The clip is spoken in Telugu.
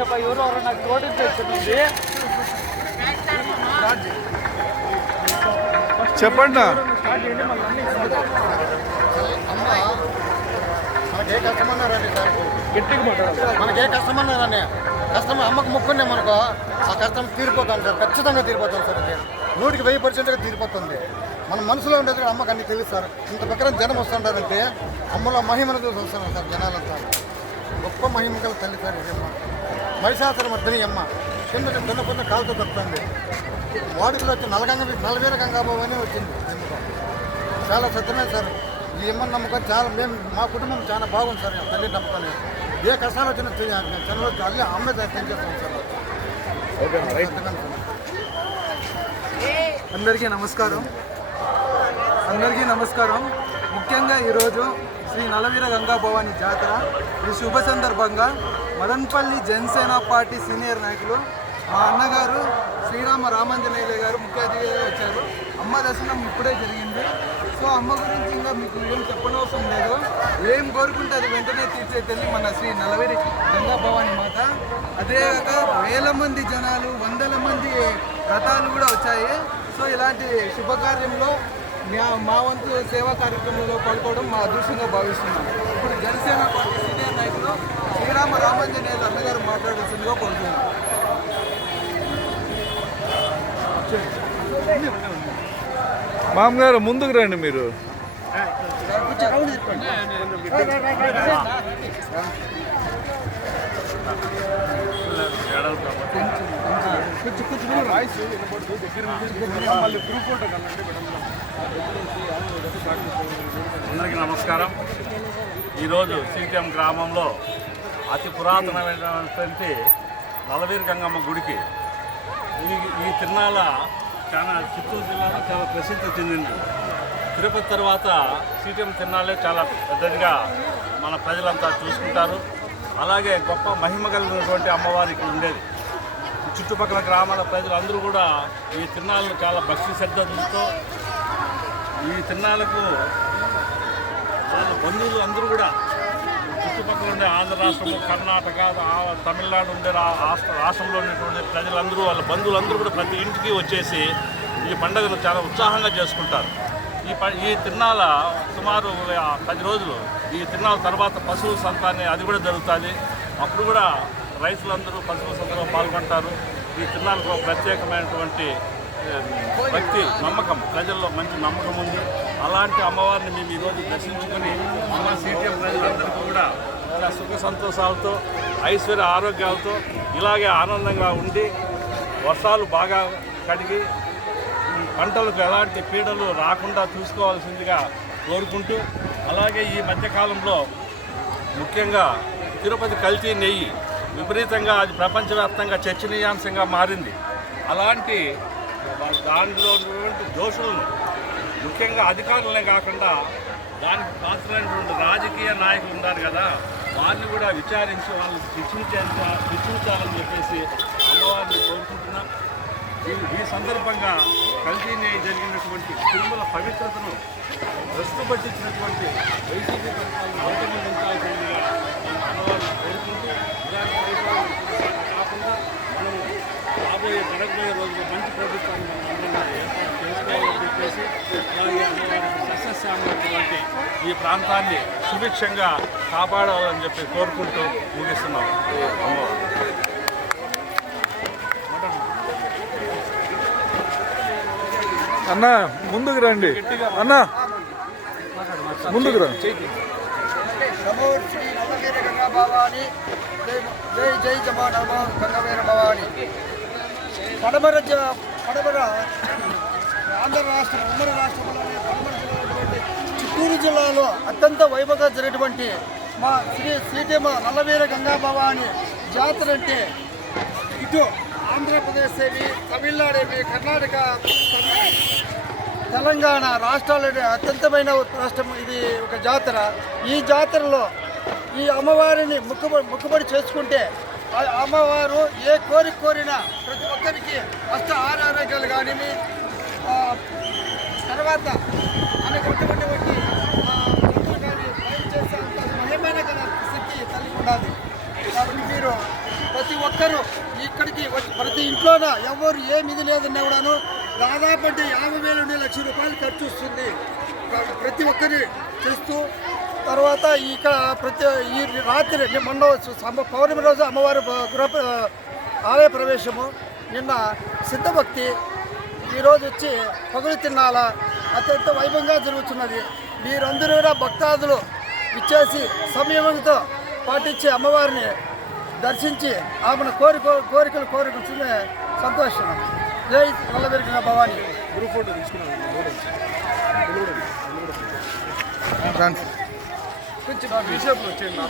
చేయండి ఎవరు నాకు రోడ్ ఇన్ఫెక్షన్ ఉంది. చెప్పండి. మనకే కష్టమన్నారండి సార్, గట్టిగా మాట్లాడాలి. మనకే కష్టమన్నారని కష్టం అమ్మకు మొక్కునే మనకు ఆ కష్టం తీరిపోతాం సార్, ఖచ్చితంగా తీరిపోతాం సార్. అది 100% తీరిపోతుంది. మన మనసులో ఉండేది అమ్మకు అన్ని తెలుసు సార్. ఇంత ప్రకారం జనం వస్తుంటారంటే అమ్మలో మహిమను చూసి వస్తున్నారు సార్ జనాలంతా. గొప్ప మహిమ గల తల్లి సార్ ఇది అమ్మ. మహిషాసుర మర్దిని అమ్మ చిన్న పొన్న కాలుతో తప్పుతుంది. వాడిలో వచ్చి నలవీర గంగాబాబు వచ్చింది. ఎందుకో చాలా సత్యమే సార్. ఈ అమ్మని నమ్మకం చాలా మా కుటుంబం చాలా బాగుంది సార్. తల్లి నమ్మకాన్ని ఏ కష్టాలు వచ్చినా చనిపోతే అల్లి అమ్మే తెంచేస్తాం సార్. అందరికీ నమస్కారం. ముఖ్యంగా ఈరోజు శ్రీ నలవీర గంగా భవాని జాతర. ఈ శుభ సందర్భంగా మదన్పల్లి జనసేన పార్టీ సీనియర్ నాయకులు మా అన్నగారు శ్రీరామ రామాంజనేయులు గారు ముఖ్య అతిథిగా వచ్చారు. అమ్మ దర్శనం ఇప్పుడే జరిగింది. సో అమ్మ గురించి ఇంకా మీకు ఏం చెప్పనవసరం లేదు. ఏం కోరుకుంటే అది వెంటనే తీర్చే తల్లి మన శ్రీ నలవీర గంగా భవాని మాత. అదేగాక వేల మంది జనాలు, వందల మంది రథాలు కూడా వచ్చాయి. సో ఇలాంటి శుభకార్యంలో మా వంతు సేవా కార్యక్రమంలో పాల్గొనడం మా అదృష్టంగా భావిస్తున్నాం. ఇప్పుడు జనసేన పార్టీ సీనియర్ నాయకులు శ్రీరామ రామాంజనేయులు అన్నగారు మాట్లాడాల్సిందిగా కోరుతున్నాం. మామగారు ముందుకు రండి. మీరు అందరికీ నమస్కారం. ఈరోజు సిటిఎం గ్రామంలో అతి పురాతనమైనటువంటి నలవీర గంగమ్మ గుడికి ఈ తిరునాళ చిత్తూరు జిల్లాలో చాలా ప్రసిద్ధి చెందింది. తిరుపతి తర్వాత సిటిఎం తిరునాళ్ళే చాలా పెద్దదిగా మన ప్రజలంతా చూసుకుంటారు. అలాగే గొప్ప మహిమ కలిగినటువంటి అమ్మవారి ఇక్కడ ఉండేది. చుట్టుపక్కల గ్రామాల ప్రజలందరూ కూడా ఈ తిరునాళ్ళను చాలా భక్తి శ్రద్ధలతో ఈ తిరునాళ్ళకు వాళ్ళ బంధువులు అందరూ కూడా చుట్టుపక్కల ఉండే ఆంధ్ర రాష్ట్రము, కర్ణాటక, తమిళనాడు ఉండే రాష్ట్రంలో ఉన్నటువంటి ప్రజలందరూ వాళ్ళ బంధువులందరూ కూడా ప్రతి ఇంటికి వచ్చేసి ఈ పండుగను చాలా ఉత్సాహంగా చేసుకుంటారు. ఈ తిరునాళ్ళ సుమారు 10 రోజులు. ఈ తిరునాళ్ళ తర్వాత పశువుల సంతాన్ని అది కూడా జరుగుతుంది. అప్పుడు కూడా రైతులందరూ పశువుల సంతలో పాల్గొంటారు. ఈ తిరునాళ్ళకు ప్రత్యేకమైనటువంటి భక్తి, నమ్మకం, ప్రజల్లో మంచి నమ్మకం ఉంది. అలాంటి అమ్మవారిని మేము ఈరోజు దర్శించుకొని మన సిటిఎం ప్రజలందరికీ కూడా చాలా సుఖ సంతోషాలతో, ఐశ్వర్య ఆరోగ్యాలతో ఇలాగే ఆనందంగా ఉండి వర్షాలు బాగా కడిగి పంటలకు ఎలాంటి పీడలు రాకుండా చూసుకోవాల్సిందిగా కోరుకుంటూ, అలాగే ఈ మధ్యకాలంలో ముఖ్యంగా తిరుపతి కల్తీ నెయ్యి విపరీతంగా అది ప్రపంచవ్యాప్తంగా చర్చనీయాంశంగా మారింది. అలాంటి దాంట్లో ఉన్నటువంటి దోషులను ముఖ్యంగా అధికారులనే కాకుండా దానికి పాత్రైనటువంటి రాజకీయ నాయకులు ఉన్నారు కదా, వారిని కూడా విచారించి వాళ్ళని శిక్షించాలని చెప్పేసి అమ్మవారిని కోరుకుంటున్నాం. ఈ సందర్భంగా కల్తీ నెయ్యి జరిగినటువంటి తిరుమల పవిత్రతను ప్రస్తుపట్టించినటువంటి వైసీపీ ప్రభుత్వాలను అంతమొందించాల్సిందిగా అమ్మవారిని కోరుకుంటూ, ఇలాంటి కాకుండా మనం జరగబోయే రోజుల్లో మంచి ప్రభుత్వాన్ని మనం అందరం ఏర్పాటు చేసుకోవాలని చెప్పేసి, అలాగే అమ్మవారికి సస్యశ్యామైనటువంటి ఈ ప్రాంతాన్ని సుభిక్షంగా కాపాడాలని చెప్పి కోరుకుంటూ ముగిస్తున్నాం. అన్న ముందుకు రండి. అన్న ముందుకు రండి. శ్రీ నలవీర గంగా భవాని, జై జై జమా నమ గంగవీర భవాని. పడమర ఆంధ్ర రాష్ట్రం, ఉమ్మడి రాష్ట్రంలోని పడమర జిల్లా చిత్తూరు జిల్లాలో అత్యంత వైభవంగా జరిగినటువంటి మా శ్రీ సిటిఎం నలవీర గంగా భవాని జాతర అంటే ఇటు ఆంధ్రప్రదేశ్ ఏమి, తమిళనాడు ఏమి, కర్ణాటక, తెలంగాణ రాష్ట్రాలని అత్యంతమైన రాష్ట్రం ఇది ఒక జాతర. ఈ జాతరలో ఈ అమ్మవారిని మొక్కుబడి చేసుకుంటే అమ్మవారు ఏ కోరిక కోరినా ప్రతి ఒక్కరికి ఆరోగ్యాలు కానీ తర్వాత అనేకటువంటి కానీ చేసే మహిమైన శక్తి కలిగి ఉండాలి. కాబట్టి మీరు ప్రతి ఒక్కరూ ఇక్కడికి వచ్చి ప్రతి ఇంట్లోన ఎవరు ఏమి ఇది లేదన్నా కూడాను దాదాపు అంటే 50,000 నుండి 1,00,000 రూపాయలు ఖర్చు వస్తుంది. ప్రతి ఒక్కరి చేస్తూ తర్వాత ఇక్కడ ఈ రాత్రి మొన్న పౌర్ణమి రోజు అమ్మవారి ఆలయ ప్రవేశము, నిన్న సిద్ధభక్తి, ఈరోజు వచ్చి పగులు తిన్నాల అత్యంత వైభవంగా జరుగుతున్నది. మీరందరూ కూడా భక్తాదులు ఇచ్చేసి సంయమంతో పాటించి అమ్మవారిని దర్శించి ఆమెను కోరికలు కోరుకుంటే సంతోషం. జై నల్లవీర భవాని. గ్రూప్ ఫోటో తీసుకున్నాను. ఫ్రెండ్స్ కొంచెం బీషప్లు వచ్చేయండి.